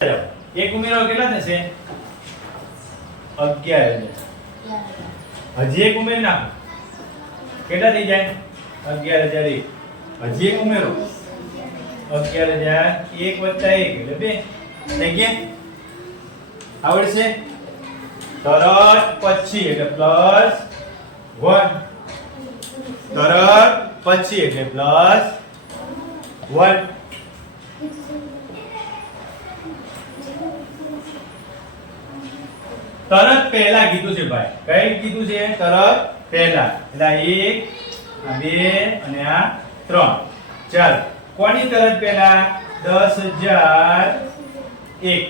એક ઉમેરો કેટલા થશે? 11. હજી એક ઉમેર નાખો કેટલા થઈ જાય? 11,001. હજી એક ઉમેરો 11,000. 1 + 1 એટલે 2 થઈ ગયા. આવડશે? તરત પછી એટલે +1. તરત પછી એટલે +1. તરત પહેલા કીધું છે ભાઈ. કઈ કીધું છે? તરત પહેલા. એટલે આ 1 આ 2 અને આ 3. ચાલ કોની તરત પહેલા? 10,001.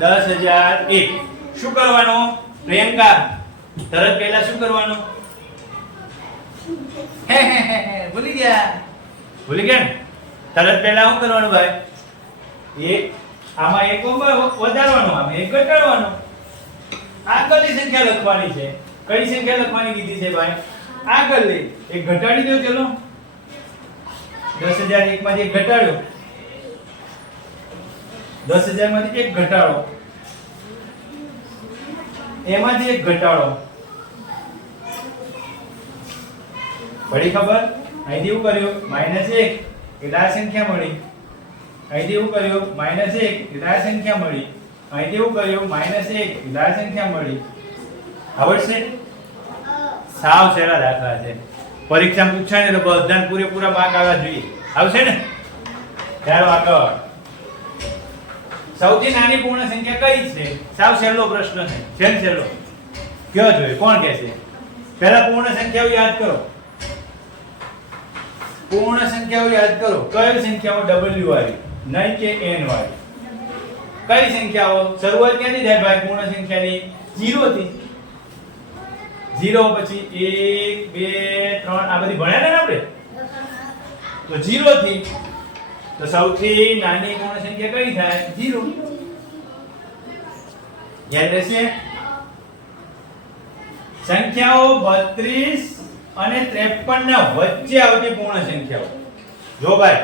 10,001. શું કરવાનું પ્રિયંકા? તરત પહેલા શું કરવાનું? હે ભૂલી ગયા? ભૂલી ગયા ને? તરત પહેલા શું કરવાનું ભાઈ? એક આમાં એક વધારવાનો, આમાં એક ઘટાડવાનો. આગળની સંખ્યા લખવાની છે. કઈ સંખ્યા લખવાની કીધી છે ભાઈ? આગળની. એક ઘટાડી દો ચલો. 10,001 માંથી એક ઘટાડો. 10,000 માંથી એક ઘટાડો. એમાંથી એક ઘટાડો. પડી ખબર? અહીંથી એવું કર્યું -1 એટલે આ સંખ્યા મળી. અહીંથી એવું કર્યું -1 એટલે આ સંખ્યા મળી. અહીંથી એવું કર્યું -1 એટલે આ સંખ્યા મળી. આવડશે? સાવ સહેલા દાખલા છે. પરીક્ષામાં પૂછાય ને તો બધાને પૂરેપૂરા માર્ક આવવા જોઈએ. આવશે ને? ચાલો આગળ. સૌથી નાની પૂર્ણ સંખ્યા કઈ છે? સાવ સહેલો પ્રશ્ન છે. જેમ સહેલો કયો જોઈએ? કોણ કહેશે? પહેલા પૂર્ણ સંખ્યાઓ યાદ કરો. પૂર્ણ સંખ્યાઓ યાદ કરો. કઈ સંખ્યાઓ W વાળી, નહીં કે n વાળી? કઈ સંખ્યાઓ? શરૂઆત ક્યાંથી થાય ભાઈ પૂર્ણ સંખ્યાની? 0 થી. 0 પછી 1 2 3 આ બધી ભણ્યા ને આપણે? તો 0 થી. તો સૌથી નાની પૂર્ણ સંખ્યા કઈ થાય? 0. યાદ રહેશે? સંખ્યાઓ 32 અને 53 ના વચ્ચે આવતી પૂર્ણ સંખ્યાઓ. જો ભાઈ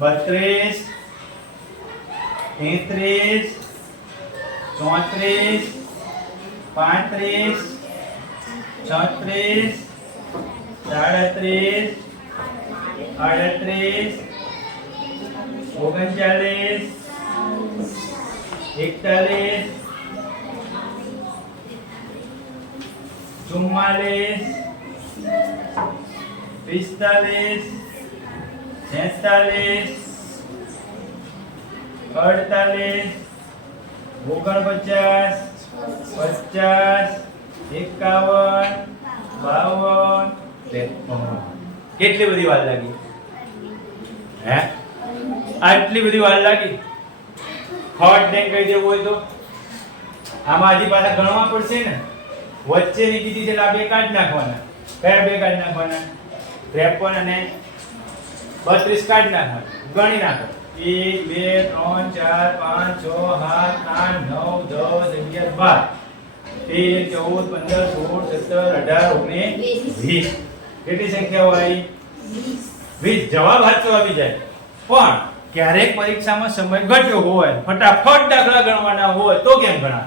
32 33 34 35 36 37 38 39 41 44 45 46 48 49 50 51 52 53. કેટલી બધી વાર લાગી? હે? આટલી બધી વાર લાગી? હટ ને કહી દેવું હોય તો આમાં હજી પાછા ગણવા પડશે ને. વચ્ચેની કીધી છે આ બે કાઢ નાખવાના. કયા બે કાઢ નાખવાના? 53 અને 32 કાઢ નાખવાના. ગણી નાખો. 1 2 3 4 5 6 7 8 9 10 11 12 13 14 15 16 17 18 19 20. કેટલી સંખ્યાઓ આવી? 20. જવાબ સાચો આવી જાય. પણ ક્યારેક પરીક્ષામાં સમય ઘટ્યો હોય, ફટાફટ દાખલા ગણવાના હોય તો કેમ ગણા?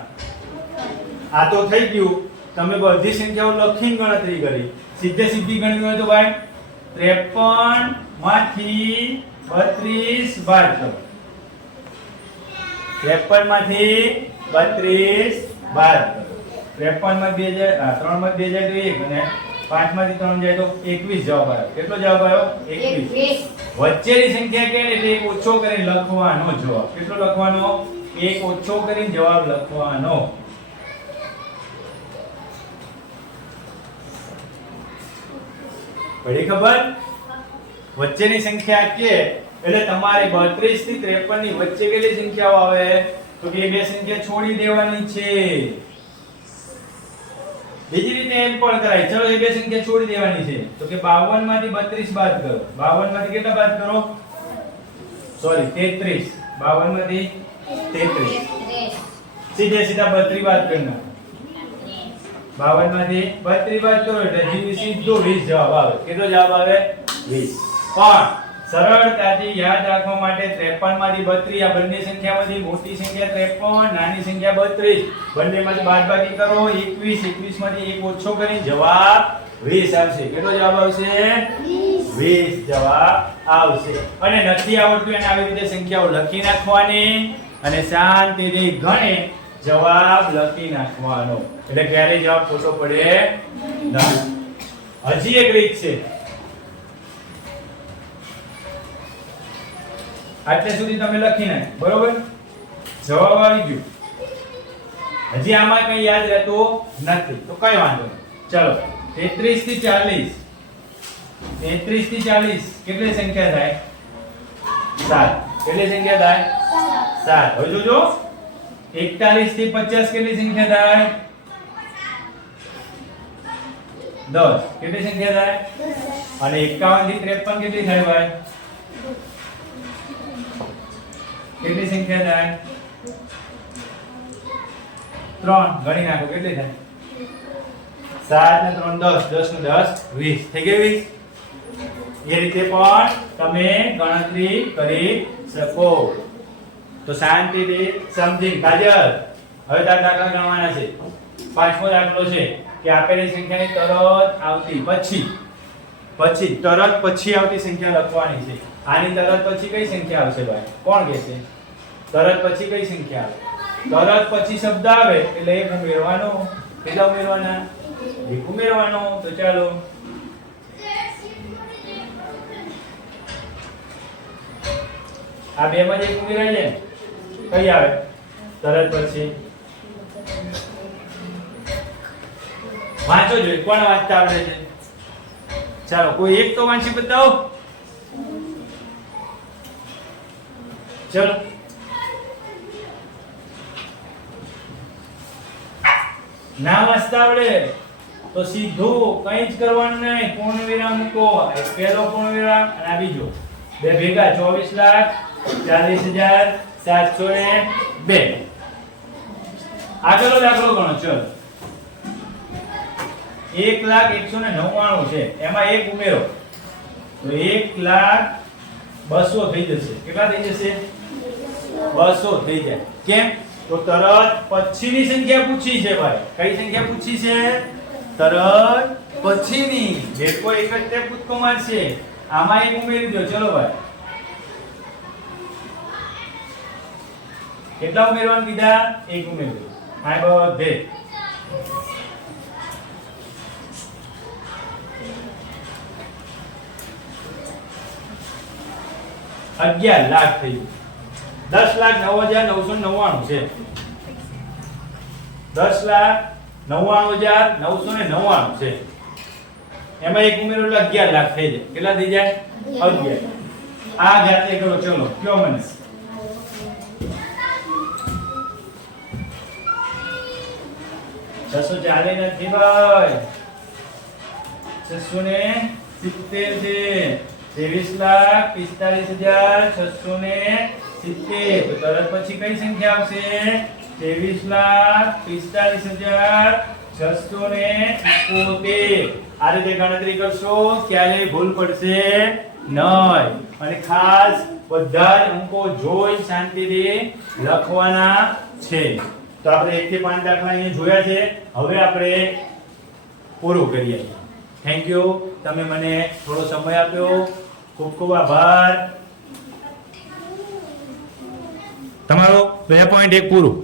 આ તો થઈ ગયું. તમે બધી સંખ્યાઓ લખીને ગણતરી કરી. સીધી ગણવી હોય તો ભાઈ 53 માંથી 32 બાદ કરો. 53 માંથી 32 બાદ કરો. 53 માં 2 જાય, 3 માં 2 જાય તો 1 અને 5 માંથી 3 જાય તો 21 જવાબ આવ્યો. કેટલો જવાબ આવ્યો? 21. વચ્ચેની સંખ્યા કે એટલે એક ઓછો કરીને લખવાનો જવાબ. કેટલો લખવાનો? એક ઓછો કરીને જવાબ લખવાનો. પડી ખબર? વચ્ચેની સંખ્યા કે એટલે તમારે 32 થી 53 ની વચ્ચે કેટલી સંખ્યાઓ આવે? તો કે બે સંખ્યા છોડી દેવાની છે. બીજી રીતે એમ પણ કરાય. ચલો એ બે સંખ્યા છોડી દેવાની છે. તો કે 52 માંથી 32 બાદ કરો. 52 માંથી કેટલા બાદ કરો? સોરી 33. 52 માંથી 33. સીધા 32 બાદ કરી નાખો. 52 માંથી 32 બાદ કરો એટલે સીધો 20 જવાબ આવે. કેટલો જવાબ આવે? 20. પણ સરળતાથી યાદ રાખવા માટે 53 માંથી 32 આ બંને સંખ્યામાંથી મોટી સંખ્યા 53 નાની સંખ્યા 32 બંનેમાંથી બાદબાકી કરો 21 21 માંથી 1 ઓછો કરી જવાબ 20 આવશે. કેટલો જવાબ આવશે? 20 જવાબ આવશે. અને નથી આવડતું એને આવી રીતે સંખ્યાઓ લખી નાખવાની અને શાંતિથી ગણે જવાબ લખી નાખવાનો. એટલે ક્યારેય જવાબ ખોટો પડે નહીં. હજી એક રીત છે. આટલે સુધી તમે લખી નાખ, બરોબર? જવાબ આવી ગયો. હજી આમાં કઈ યાદ રહેતું નથી તો કઈ વાંધો નહીં. ચલો 33 થી 40 33 થી 40 કેટલી સંખ્યા થાય? 7. કેટલી સંખ્યા થાય? 7. હવે જોજો 41 થી 50 કેટલી સંખ્યા થાય? 10. કેટલી સંખ્યા થાય? અને 51 થી 53 કેટલી થાય ભાઈ? કેટલી સંખ્યા થાય? 3. ગણી નાખો કેટલી થાય? 7 ને 3 10 10 ને 10 20 થઈ ગઈ 20. એ રીતે પણ તમે ગણતરી કરી શકો. તો શાંતિથી સમજી કાજલ હવે તાર દાખલા ગણવાના છે. પાંચમો દાખલો છે કે આપેલી સંખ્યાની તરત આવતી પછી તરત પછી આવતી સંખ્યા લખવાની છે. આની તરત પછી કઈ સંખ્યા આવશે ભાઈ? કોણ કહેશે? તરત પછી કઈ સંખ્યા આવે? તરત પછી શબ્દ આવે એટલે એક ઉમેરવાનો. કેટલા ઉમેરવાના? એક ઉમેરવાનો. તો ચાલો આ બે માં એક ઉમેરાય છે. કઈ આવે? તરત પછી. વાંચો જોઈએ કોણ વાંચતા આવડે છે? ચાલો કોઈ એક તો વાંચી બતાવો. ચલો ના વાંચતા આવડે તો સીધું કઈ જ કરવાનું નહીં. પૂર્ણ વિરામ મૂકો. એક પહેલો પૂર્ણ વિરામ અને આ બીજો. બે ભેગા 24,40,702. આગળનો દાખલો ગણો. ચલો 1,01,99 છે. એમાં એક ઉમેરો તો 1,02,000 થઈ જશે. કેટલા થઈ જશે? 200 થઈ જાય. કેમ? તો તરત પછીની સંખ્યા પૂછી છે ભાઈ. કઈ સંખ્યા પૂછી છે? તરત પછીની. જે કોઈ એક જ તે કૂદકો મારશે. આમાં એક ઉમેરી દો. ચલો ભાઈ કેટલા ઉમેરવાનું કીધા? એક ઉમેરી દો. આ બધે 11 લાખ થઈ ગયું. 10,09,999 છે. 10,99,999 છે. એમાં એક ઉમેરો એટલે 11 લાખ થઈ જાય. કેટલા થઈ જાય? 11. આ જાતે કરો. ચલો કયો મને? છસો ચાલે નથી ભાઈ. 670 છે. 23,45,670. તો તરત પછી કઈ સંખ્યા આવશે? 23,45,670. આ રીતે ગણતરી કરશો ક્યારેય ભૂલ પડશે નહીં. અને ખાસ બધા જ અંકો જોઈ શાંતિથી લખવાના છે. તો આપણે 1 થી 5 દાખલા અહીંયા જોયા છે. હવે આપણે પૂરું કરીએ. Thank you. તમે મને થોડો સમય આપ્યો. ખૂબ ખૂબ આભાર. તમારો 2.1 પૂરું.